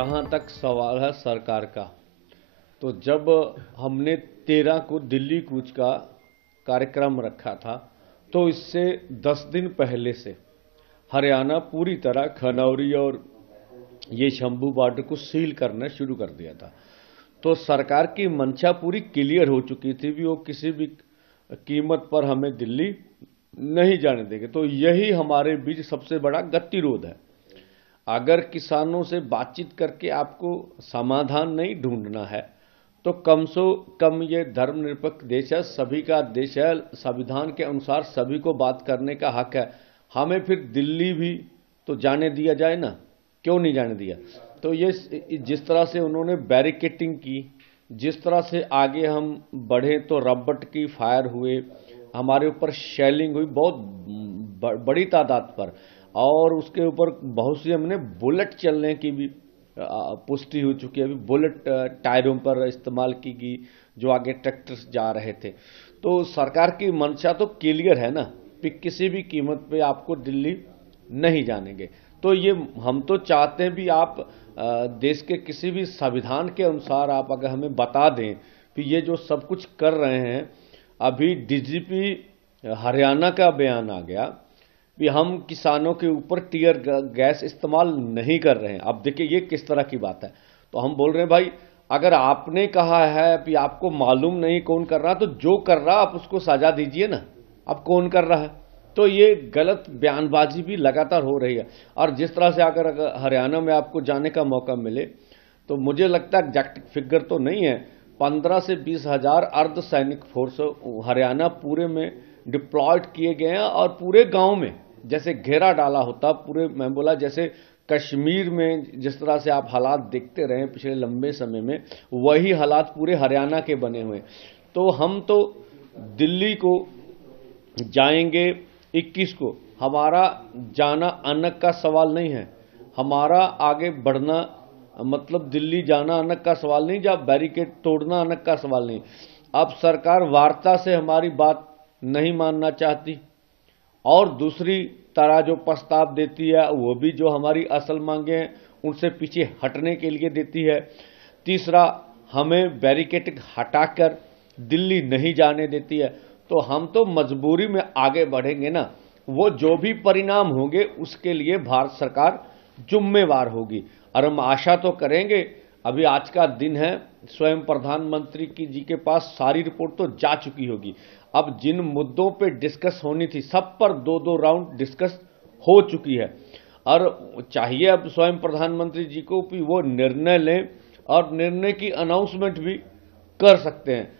जहाँ तक सवाल है सरकार का, तो जब हमने 13 को दिल्ली कूच का कार्यक्रम रखा था, तो इससे 10 दिन पहले से हरियाणा पूरी तरह खनौरी और ये शंभू बॉर्डर को सील करना शुरू कर दिया था। तो सरकार की मंशा पूरी क्लियर हो चुकी थी भी वो किसी भी कीमत पर हमें दिल्ली नहीं जाने देंगे। तो यही हमारे बीच सबसे बड़ा गतिरोध है। अगर किसानों से बातचीत करके आपको समाधान नहीं ढूंढना है, तो कम से कम ये धर्मनिरपेक्ष देश है, सभी का देश है, संविधान के अनुसार सभी को बात करने का हक है। हमें फिर दिल्ली भी तो जाने दिया जाए ना, क्यों नहीं जाने दिया? तो ये जिस तरह से उन्होंने बैरिकेटिंग की, जिस तरह से आगे हम बढ़े तो रबट की फायर हुए, हमारे ऊपर शेलिंग हुई बहुत बड़ी तादाद पर, और उसके ऊपर बहुत सी हमने बुलेट चलने की भी पुष्टि हो चुकी है। अभी बुलेट टायरों पर इस्तेमाल की गई जो आगे ट्रैक्टर्स जा रहे थे। तो सरकार की मंशा तो क्लियर है ना कि किसी भी कीमत पे आपको दिल्ली नहीं जानेंगे। तो ये हम तो चाहते हैं भी आप देश के किसी भी संविधान के अनुसार आप अगर हमें बता दें कि ये जो सब कुछ कर रहे हैं। अभी डीजीपी हरियाणा का बयान आ गया कि हम किसानों के ऊपर टीयर गैस इस्तेमाल नहीं कर रहे हैं। अब देखिए ये किस तरह की बात है। तो हम बोल रहे हैं भाई, अगर आपने कहा है कि आपको मालूम नहीं कौन कर रहा, तो जो कर रहा आप उसको सजा दीजिए ना। अब कौन कर रहा है? तो ये गलत बयानबाजी भी लगातार हो रही है। और जिस तरह से अगर हरियाणा में आपको जाने का मौका मिले, तो मुझे लगता है एग्जैक्ट फिगर तो नहीं है, 15 से 20 हजार अर्धसैनिक फोर्स हरियाणा पूरे में डिप्लॉयड किए गए हैं। और पूरे गांव में जैसे घेरा डाला होता पूरे, मैं बोला जैसे कश्मीर में जिस तरह से आप हालात देखते रहे पिछले लंबे समय में, वही हालात पूरे हरियाणा के बने हुए। तो हम तो दिल्ली को जाएंगे 21 को। हमारा जाना अनक का सवाल नहीं है, हमारा आगे बढ़ना मतलब दिल्ली जाना अनक का सवाल नहीं, जब बैरिकेड तोड़ना अनक का सवाल नहीं। अब सरकार वार्ता से हमारी बात नहीं मानना चाहती, और दूसरी तरह जो प्रस्ताव देती है वो भी जो हमारी असल मांगे हैं उनसे पीछे हटने के लिए देती है। तीसरा, हमें बैरिकेड हटाकर दिल्ली नहीं जाने देती है। तो हम तो मजबूरी में आगे बढ़ेंगे ना, वो जो भी परिणाम होंगे उसके लिए भारत सरकार जिम्मेवार होगी। और हम आशा तो करेंगे, अभी आज का दिन है, स्वयं प्रधानमंत्री की जी के पास सारी रिपोर्ट तो जा चुकी होगी। अब जिन मुद्दों पे डिस्कस होनी थी सब पर 2-2 राउंड डिस्कस हो चुकी है। और चाहिए अब स्वयं प्रधानमंत्री जी को कि वो निर्णय लें और निर्णय की अनाउंसमेंट भी कर सकते हैं।